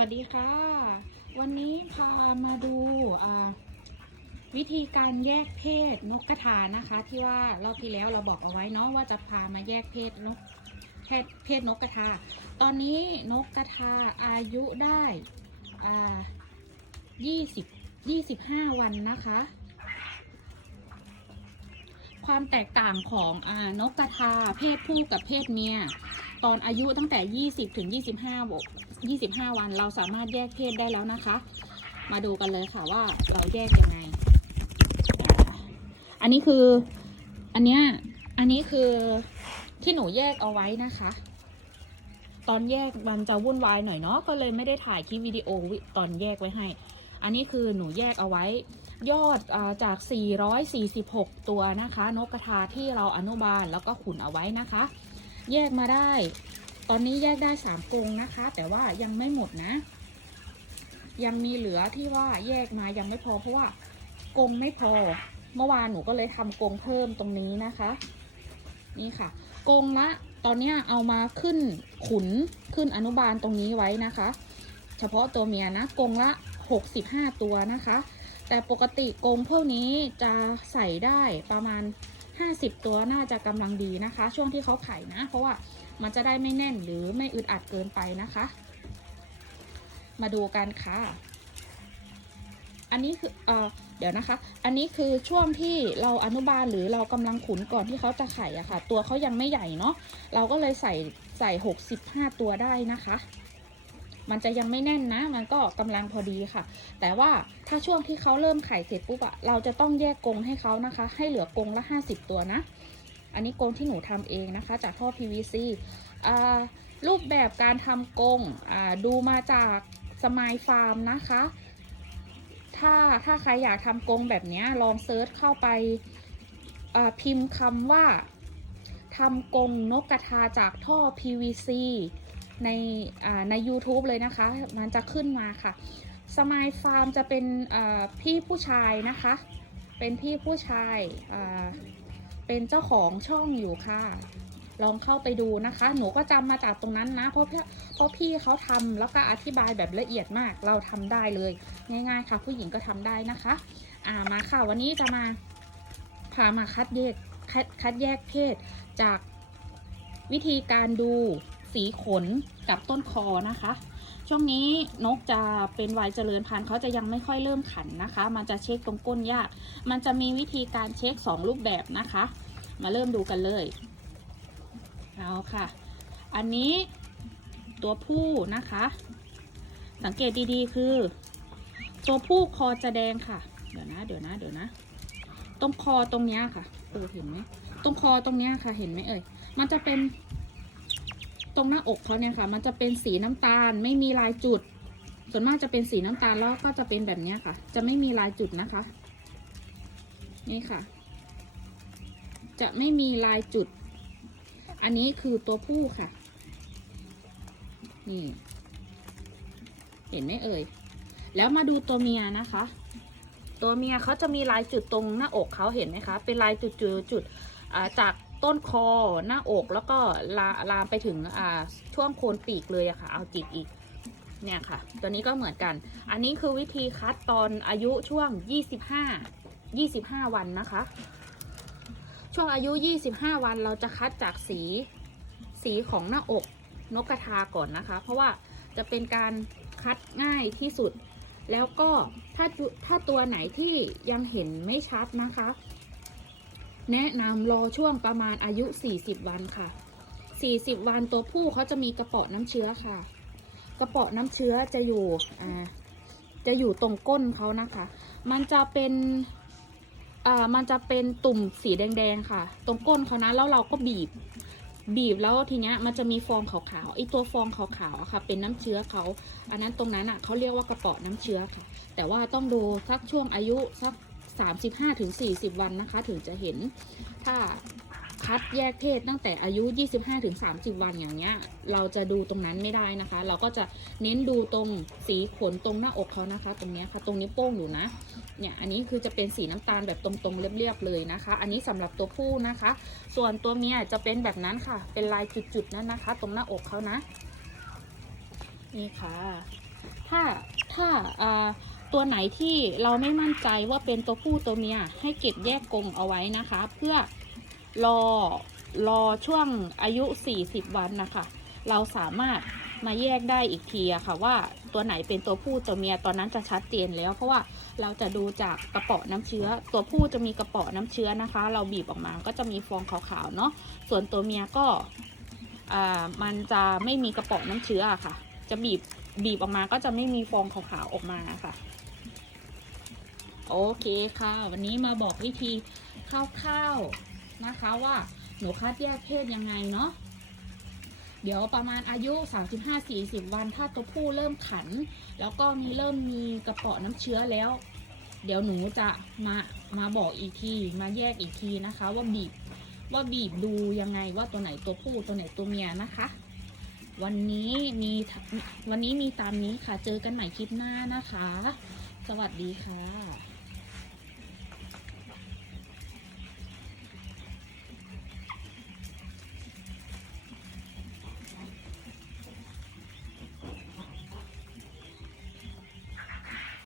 วัสดีค่ะ วันนี้พามาดูวิธีการแยกเพศนกกระทานะคะ ที่ว่ารอบที่แล้วเราบอกเอาไว้เนาะว่าจะพามาแยกเพศนกเพศเพศนกกระทา ตอนนี้นกกระทาอายุได้ยี่สิบยี่สิบห้าวันนะคะ ความแตกต่างของอนกกระทาเพศผู้กับเพศเมียตอนอายุตั้งแต่ 20 ถึง 25บวก25 วันเราสามารถแยกเพศได้แล้วนะคะ มาดูกันเลยค่ะว่าเราแยกยังไง อันนี้คืออันเนี้ยอันนี้คือที่หนูแยกเอาไว้นะคะ ตอนแยกมันจะวุ่นวายหน่อยเนาะก็เลยไม่ได้ถ่ายคลิปวิดีโอตอนแยกไว้ให้ อันนี้คือหนูแยกเอาไว้ ยอดอจาก 446 ตัวนะคะ นกกระทาที่เราอนุบาลแล้วก็ขุนเอาไว้นะคะ แยกมาได้ ตอนนี้แยกได้สามกรงนะคะ แต่ว่ายังไม่หมดนะ ยังมีเหลือที่ว่าแยกมายังไม่พอเพราะว่ากรงไม่พอ เมื่อวานหนูก็เลยทำกรงเพิ่มตรงนี้นะคะ นี่ค่ะกรงละตอนนี้เอามาขึ้นขุนขึ้นอนุบาลตรงนี้ไว้นะคะ เฉพาะตัวเมียนะกรงละ 65 ตัวนะคะ แต่ปกติกรงพวกนี้จะใส่ได้ประมาณ 50 ตัวน่าจะกำลังดีนะคะ ช่วงที่เขาไข่นะ เพราะว่ามันจะได้ไม่แน่นหรือไม่อึดอัดเกินไปนะคะ มาดูกันค่ะ อันนี้คือเออเดี๋ยวนะคะ อันนี้คือช่วงที่เราอนุบาลหรือเรากำลังขุนก่อนที่เขาจะไข่อะค่ะ ตัวเขายังไม่ใหญ่เนาะ เราก็เลยใส่ใส่ 65 ตัวได้นะคะ มันจะยังไม่แน่นนะ มันก็กำลังพอดีค่ะ แต่ว่าถ้าช่วงที่เขาเริ่มไข่เสร็จปุ๊บอะเราจะต้องแยกกรงให้เขานะคะ ให้เหลือกรงละ 50 ตัวนะ อันนี้กรงที่หนูทำเองนะคะ จากท่อ PVC อรูปแบบการทำกรงดูมาจากสมายฟาร์มนะคะ ถ้าถ้าใครอยากทำกรงแบบนี้ลองเซิร์ชเข้าไปพิมพ์คำว่าทำกรงนกกระทาจากท่อ PVC ในใน u t u b e เลยนะคะ มันจะขึ้นมาค่ะสมายฟาร์มจะเป็นพี่ผู้ชายนะคะ เป็นพี่ผู้ชายเป็นเจ้าของช่องอยู่ค่ะ ลองเข้าไปดูนะคะ หนูก็จำมาจากตรงนั้นนะ เพราะเพราะพี่เขาทำแล้วก็อธิบายแบบละเอียดมาก เราทำได้เลย ง่ายๆค่ะ ผู้หญิงก็ทำได้นะคะ อ่ามาค่ะ วันนี้จะมาพามาคัดแยกคัดคัดแยกเพศจากวิธีการดู สีขนกับต้นคอนะคะ ช่วงนี้นกจะเป็นวัยเจริญพันธุ์เขาจะยังไม่ค่อยเริ่มขันนะคะ มันจะเช็คตรงก้นยาก มันจะมีวิธีการเช็ค 2 รูปแบบนะคะ มาเริ่มดูกันเลยเอาค่ะ อันนี้ตัวผู้นะคะ สังเกตดีๆ คือ ตัวผู้คอจะแดงค่ะ เดี๋ยวนะ เดี๋ยวนะ เดี๋ยวนะ ตรงคอตรงเนี้ยค่ะ เออเห็นไหม ตรงคอตรงเนี้ยค่ะ เห็นไหมเอ่ย มันจะเป็น ตรงหน้าอกเขาเนี่ยค่ะ มันจะเป็นสีน้ำตาล ไม่มีลายจุด ส่วนมากจะเป็นสีน้ำตาลแล้วก็จะเป็นแบบนี้ค่ะ จะไม่มีลายจุดนะคะ นี่ค่ะ จะไม่มีลายจุด อันนี้คือตัวผู้ค่ะ นี่ เห็นไหมเอ่ย แล้วมาดูตัวเมียนะคะ ตัวเมียเขาจะมีลายจุดตรงหน้าอกเขาเห็นไหมคะ เป็นลายจุดจุดจุดจาก ต้นคอหน้าอกแล้วก็ลาลามไปถึงอ่าช่วงโคนปีกเลยอะค่ะ เอาจิกอีกเนี่ยค่ะ ตัวนี้ก็เหมือนกัน อันนี้คือวิธีคัดตอนอายุช่วง 25 25 วันนะคะ ช่วงอายุ 25 วันเราจะคัดจากสีสีของหน้าอกนกกระทาก่อนนะคะ เพราะว่าจะเป็นการคัดง่ายที่สุด แล้วก็ถ้าถ้าตัวไหนที่ยังเห็นไม่ชัดนะคะ แนะนำรอช่วงประมาณอายุ 40 วันค่ะ 40 วันตัวผู้เขาจะมีกระเป๋อน้ำเชื้อค่ะ กระเป๋อน้ำเชื้อจะอยู่อ่าจะอยู่ตรงก้นเขานะคะ มันจะเป็นอ่ามันจะเป็นตุ่มสีแดงๆค่ะ ตรงก้นเขานะแล้วเราก็บีบ บีบแล้วทีเนี้ยมันจะมีฟองขาวๆไอตัวฟองขาวๆอะค่ะ เป็นน้ำเชื้อเขาอันนั้นตรงนั้นอะเขาเรียกว่ากระเป๋อน้ำเชื้อค่ะ แต่ว่าต้องดูสักช่วงอายุสัก 35ถึง40 วันนะคะ ถึงจะเห็นถ้าคัดแยกเพศตั้งแต่อายุ 25ถึง30 วันอย่างเงี้ย เราจะดูตรงนั้นไม่ได้นะคะ เราก็จะเน้นดูตรงสีขนตรงหน้าอกเขานะคะ ตรงเนี้ยค่ะ ตรงนิ้วโป้งอยู่นะ เนี่ย อันนี้คือจะเป็นสีน้ำตาลแบบตรงๆ เรียบๆเลยนะคะ อันนี้สำหรับตัวผู้นะคะ ส่วนตัวเมียจะเป็นแบบนั้นค่ะ เป็นลายจุดๆนั่นนะคะ ตรงหน้าอกเขานะ นี่ค่ะ ถ้า ถ้าอ่า ตัวไหนที่เราไม่มั่นใจว่าเป็นตัวผู้ตัวเมียให้เก็บแยกกรงเอาไว้นะคะ เพื่อรอรอช่วงอายุ 40 วันนะคะ เราสามารถมาแยกได้อีกทีอะค่ะว่าตัวไหนเป็นตัวผู้ตัวเมียตอนนั้นจะชัดเจนแล้ว เพราะว่าเราจะดูจากกระเปาะน้ำเชื้อ ตัวผู้จะมีกระเปาะน้ำเชื้อนะคะ เราบีบออกมาก็จะมีฟองขาวๆเนาะส่วนตัวเมียก็อ่ามันจะไม่มีกระเปาะน้ำเชื้อะค่ะ จะบีบ บีบออกมาก็จะไม่มีฟองขาวๆออกมาค่ะ โอเคค่ะ วันนี้มาบอกวิธีคร่าวๆนะคะว่าหนูคัดแยกเพศยังไงเนาะเดี๋ยวประมาณอายุ 35-40 วัน ถ้าตัวผู้เริ่มขัน แล้วก็มีเริ่มมีกระเปาะน้ำเชื้อแล้ว เดี๋ยวหนูจะมามาบอกอีกที มาแยกอีกทีนะคะ ว่าบีบว่าบีบดูยังไงว่าตัวไหนตัวผู้ตัวไหนตัวเมียนะคะ วันนี้มีวันนี้มีตามนี้ค่ะ เจอกันใหม่คลิปหน้านะคะ สวัสดีค่ะ